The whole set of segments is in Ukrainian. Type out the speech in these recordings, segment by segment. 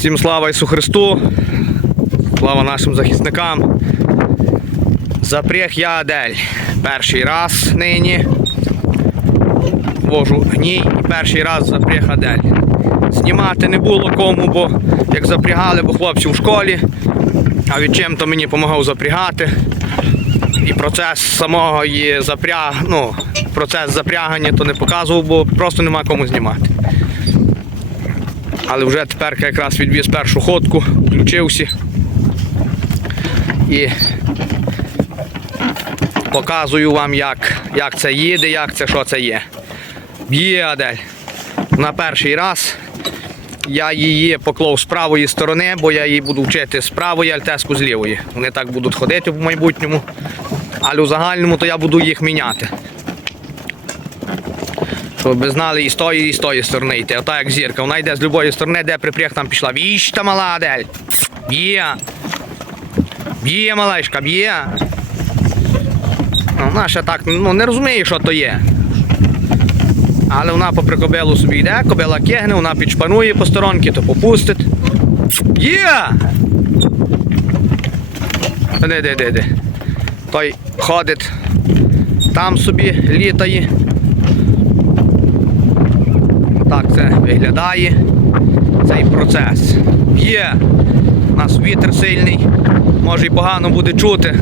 Всім слава Ісу Христу, слава нашим захисникам. Запряг я Адель. Перший раз нині. Вожу гній і перший раз запряг Адель. Знімати не було кому, бо як запрягали, бо хлопці в школі, а від чим то мені допомагав запрягати. І процес самого її запряг, ну, процес запрягання то не показував, бо просто нема кому знімати. Але вже тепер якраз відвіз першу ходку, включився і показую вам, як, як це їде, як це, що це є. Б'є Адель. На перший раз я її поклав з правої сторони, бо я її буду вчити з правої, альтеску з лівої. Вони так будуть ходити в майбутньому. Але у загальному то я буду їх міняти. Щоб ви знали і з тої, і з тої сторони йти. Ота як зірка. Вона йде з любої сторони, де припряг там пішла. Віч та мала Адель. Б'є. Б'є, малешка, б'є. Ну, Вона ще так ну, не розуміє, що то є. Але вона попри кобилу собі йде, кобила кигне, вона підшпанує по сторонки, то попустить. Є! Де, де, де, де. Той ходить, там собі літає. Так це виглядає цей процес. Є. У нас вітер сильний, може і погано буде чути.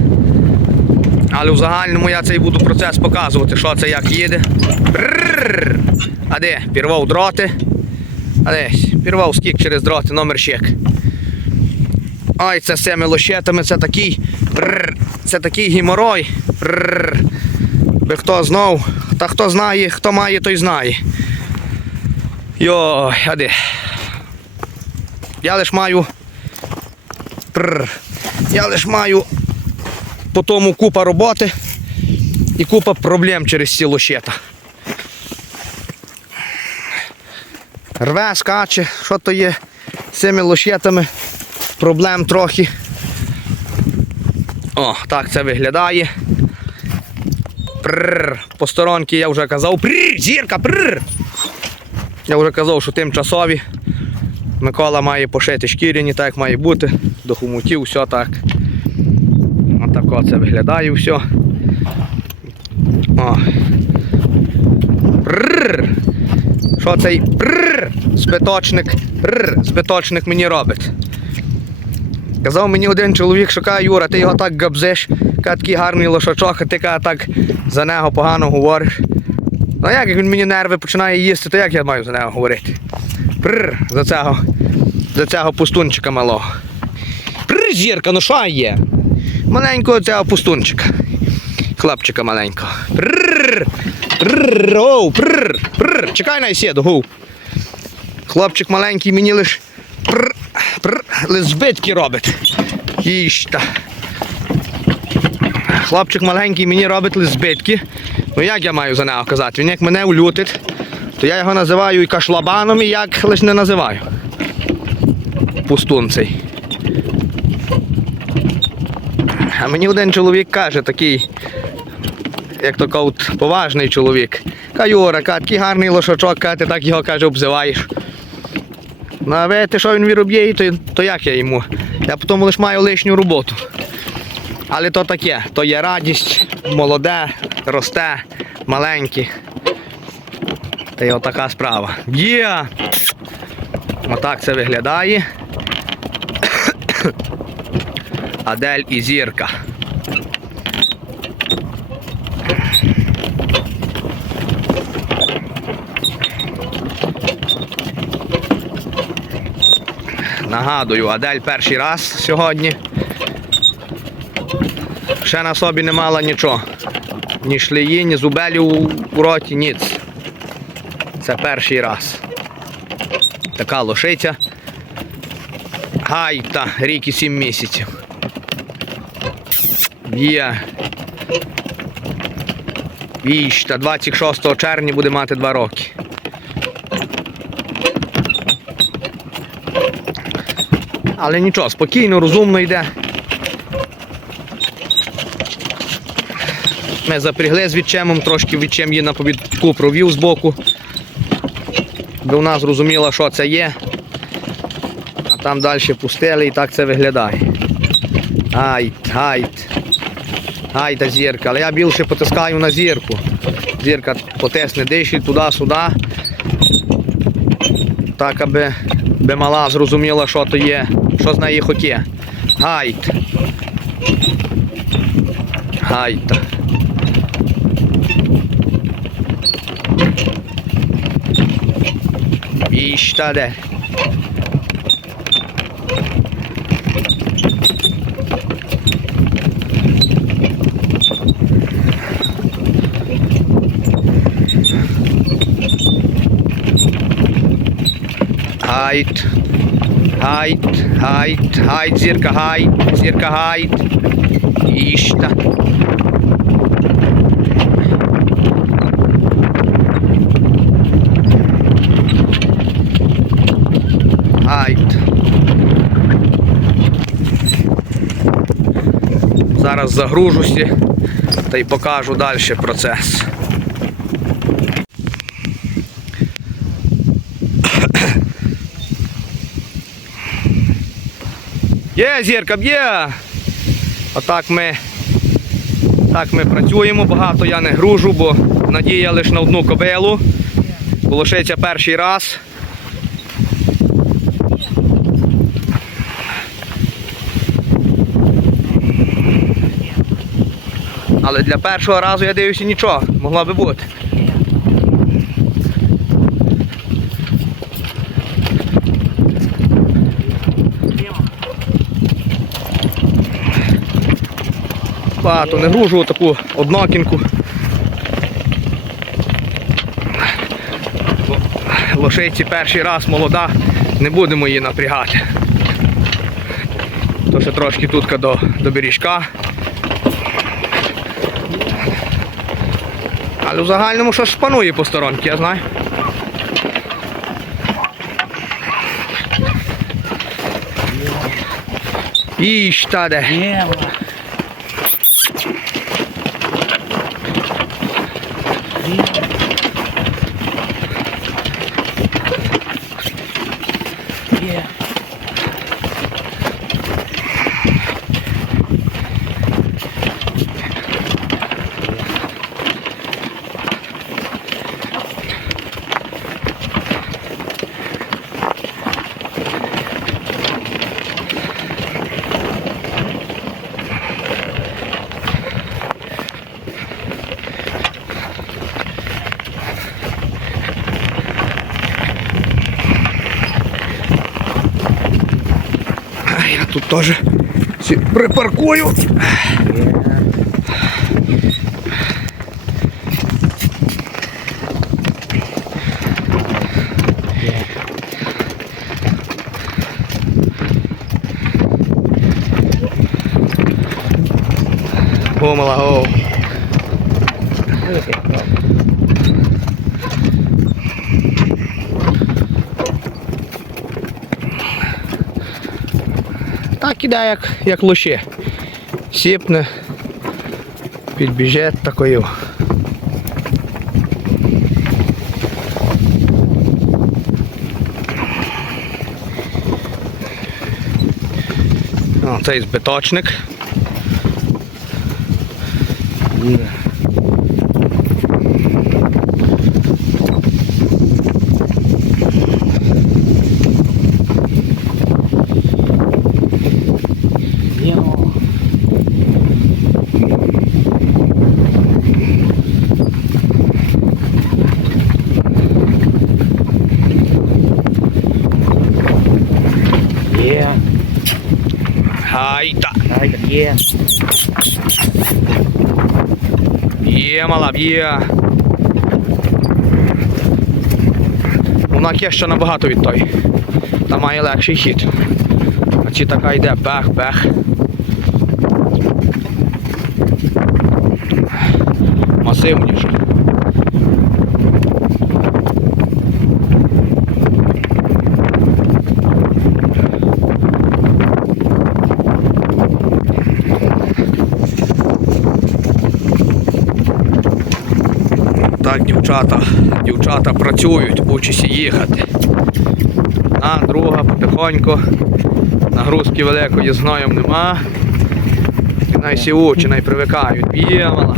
Але в загальному я цей буду процес показувати, що це як їде. Брррр. А де? Пірвав дроти. А де? Пірвав скік через дроти, номер щек. Ой, це з цими лощетами, це такий. бррр, Це такий геморой. Бррр. Би хто знав, та хто знає, хто має, той знає. Йой, а? Я лиш маю. Бррр. Я лиш маю по тому купа роботи і купа проблем через ці лощета. Рве, скаче, що то є з цими лощетами. Проблем трохи. О, так це виглядає. Прррр. По сторонки я вже казав. Прррр, зірка, прррр. Я вже казав, що тимчасові. Микола має пошити шкіряні, так має бути. До хомутів, все так. Отако це виглядає все. О. Що цей прррр, збиточник, прррр, збиточник мені робить? Казав мені один чоловік, що каже, Юра, ти його так габзиш, каже, такий гарний лошачок, а ти каже, так за нього погано говориш. Ну як, як він мені нерви починає їсти, то як я маю за нього говорити? Прррр, за цього, за цього пустунчика малого. Прррр, зірка, ну що є? Маленького цього пустунчика. Хлопчика маленького. Прррр, прррр, оу, прррр, прррр. Чекай на сіду, гу. Хлопчик маленький мені лиш прррр, прррр, лиш робить. Їжта. Хлопчик маленький мені робить лиш збитки. Ну як я маю за нього казати? Він як мене улютить, то я його називаю і кашлабаном, і як лиш не називаю. Пустун цей. А мені один чоловік каже, такий, як то кажуть, поважний чоловік. Каже, Юра, каже, такий гарний лошачок, каже, ти так його каже, обзиваєш. Ну, а ви те, що він вироб'є, то, то як я йому? Я потім лише маю лишню роботу. Але то таке, то є радість, молоде, росте, маленьке. Та й отака справа. Є! Отак це виглядає. Адель і зірка. Нагадую, Адель перший раз сьогодні. Ще на собі не мала нічого. Ні шлеї, ні зубелів у роті, ніц. Це перший раз. Така лошиця. Гайта, рік і сім місяців. Є. Віщта, 26 червня буде мати 2 роки. Але нічого, спокійно, розумно йде. Ми запрягли з відчемом, трошки відчем її на повідку провів з боку. Би вона зрозуміла, що це є. А там далі пустели і так це виглядає. Гайт, гайт. Гайда зірка. Але я більше потискаю на зірку. Зірка потисне диші туди-сюди. Так, аби, аби мала зрозуміла, що то є, що з неї хотє. Гайт. Гайта. İyi de. Height, height, height, height, circa height, circa height. İyi işte. Зараз загружуся та й покажу далі процес. Є, зірка, б'є! Отак ми, так ми працюємо, багато я не гружу, бо надія лише на одну кобилу. Бо лишиться перший раз. Але для першого разу я дивлюся нічого, могла би бути. Багато не гружу, таку однокінку. Лошиці перший раз молода, не будемо її напрягати. То ще трошки тут до, до беріжка. Але в загальному щось шпанує по сторонці, я знаю. Іш таде. Єва. Є. Тут припаркую. Іде, як, як лоще. Сіпне, підбіже такою. Цей збиточник. Єва. Є. Гайта. Ай, так є. Є, мала, є. Вона є ще набагато від той. Та має легший хід. А ці така йде бех-бех. Масивніше. Так, дівчата, дівчата працюють, учись їхати. Одна, друга, потихоньку. Нагрузки великої з нема. Най сі учі, най привикають. Є мала.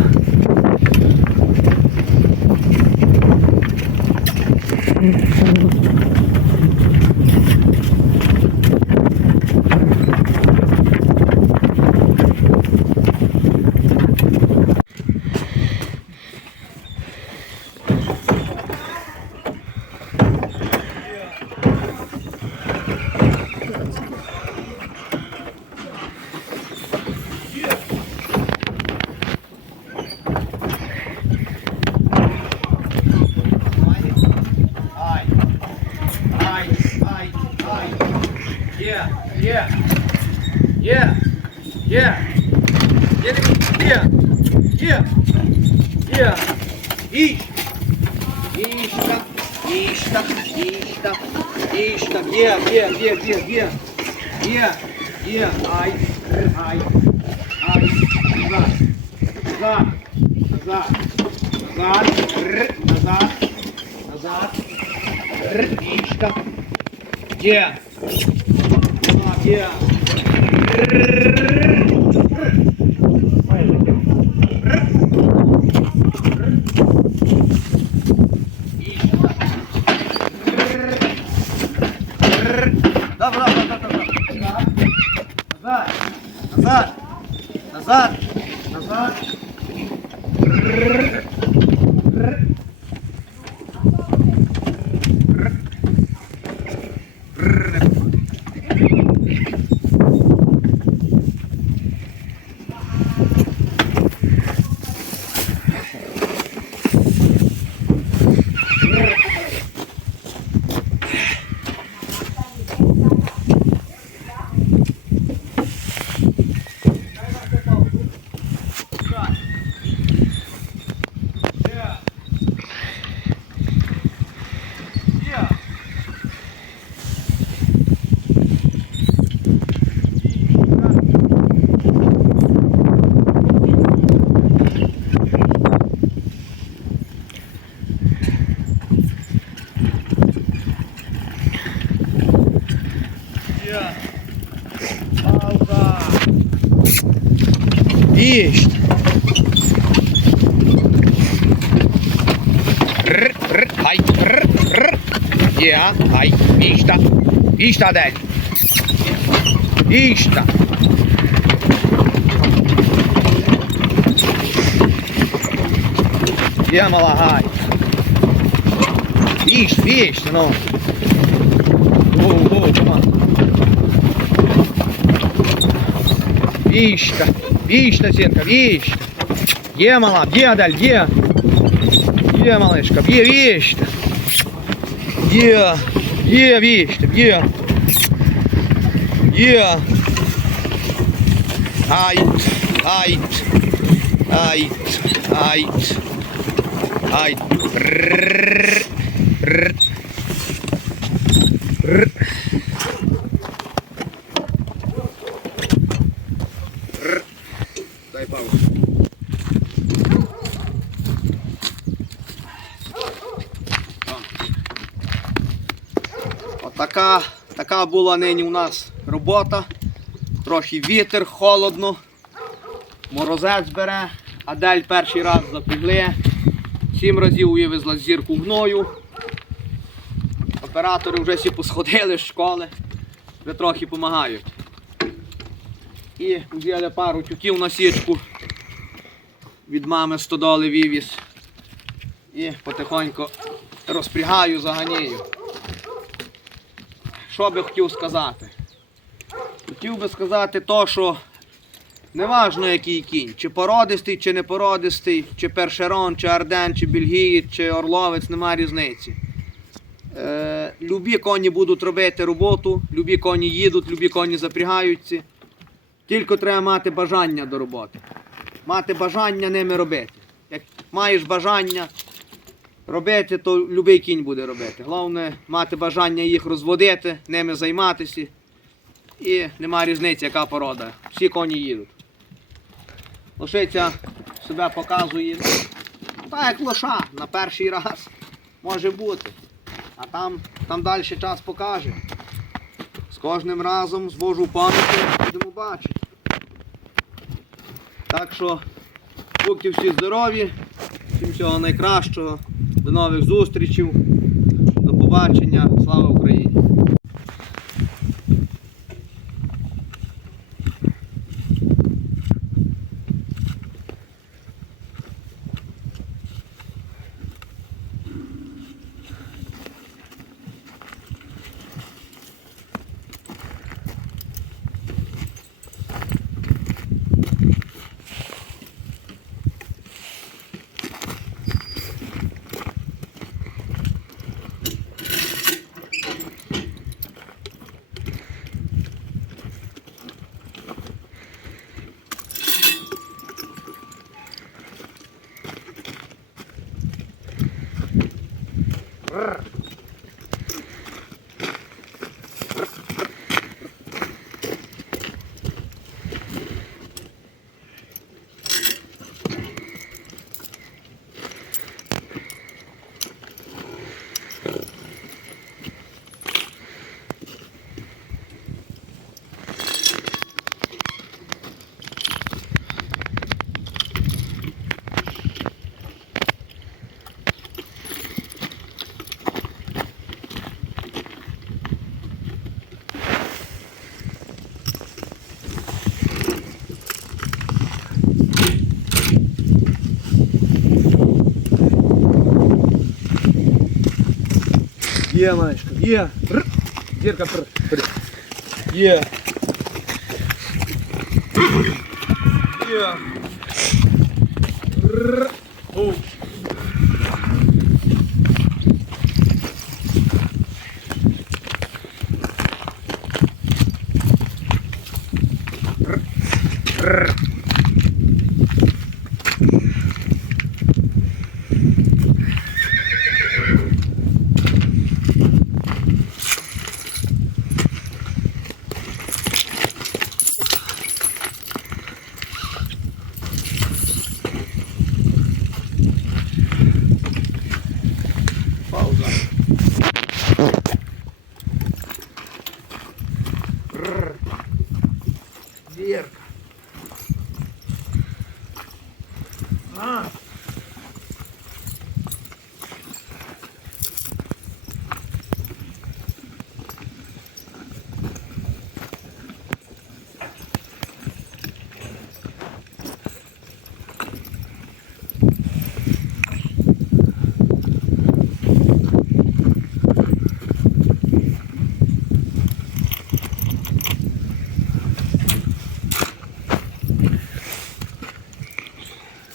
Ай, ай, ай, ай. Є, є, є, є. Є, є, є, є. Іш. Ішта, ішта, ішта, ішта. Є, є, є, є, є. Є, є. Ай, ай, ай. Назад, назад, назад, назад, Р, назад, назад. Ртишка. Где? Добро, добро, добро. Назад. Назад. Назад. Назад. Іщ. Р, р, ай, р, р. Є, ай, ішта. Ішта день. Ішта. Є мала гай. Іщ, іщ, ну. Воу, воу, команд. Віщта, віщта, зінка, віщта. Є мала, є Адель, є. Є малишка, є віщта. Є, є віщта, є. Є. Айт, айт, айт, айт, айт. Рррр, рррр. Рррр. Була нині у нас робота. Трохи вітер, холодно. Морозець бере. Адель перший раз запрягли. Сім разів вивезла зірку гною. Оператори вже всі посходили з школи. Вже трохи допомагають. І взяли пару тюків на січку від мами стодоли вивіз. І потихоньку розпрягаю, заганію. Що би хотів сказати? Хотів би сказати то, що неважно який кінь, чи породистий, чи не породистий, чи першерон, чи арден, чи бельгієць, чи орловець, немає різниці. Е, любі коні будуть робити роботу, любі коні їдуть, любі коні запрягаються. Тільки треба мати бажання до роботи. Мати бажання ними робити. Як маєш бажання робити, то будь-який кінь буде робити. Головне мати бажання їх розводити, ними займатися. І нема різниці, яка порода. Всі коні їдуть. Лошиця себе показує так, як лоша на перший раз може бути. А там там далі час покаже. З кожним разом звожу пам'яті, будемо бачити. Так що, поки всі здорові, всім всього найкращого. До нових зустрічей. До побачення. Слава Україні! Е, мачка, е. Манечко, є. Е. Е. Є.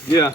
Yeah.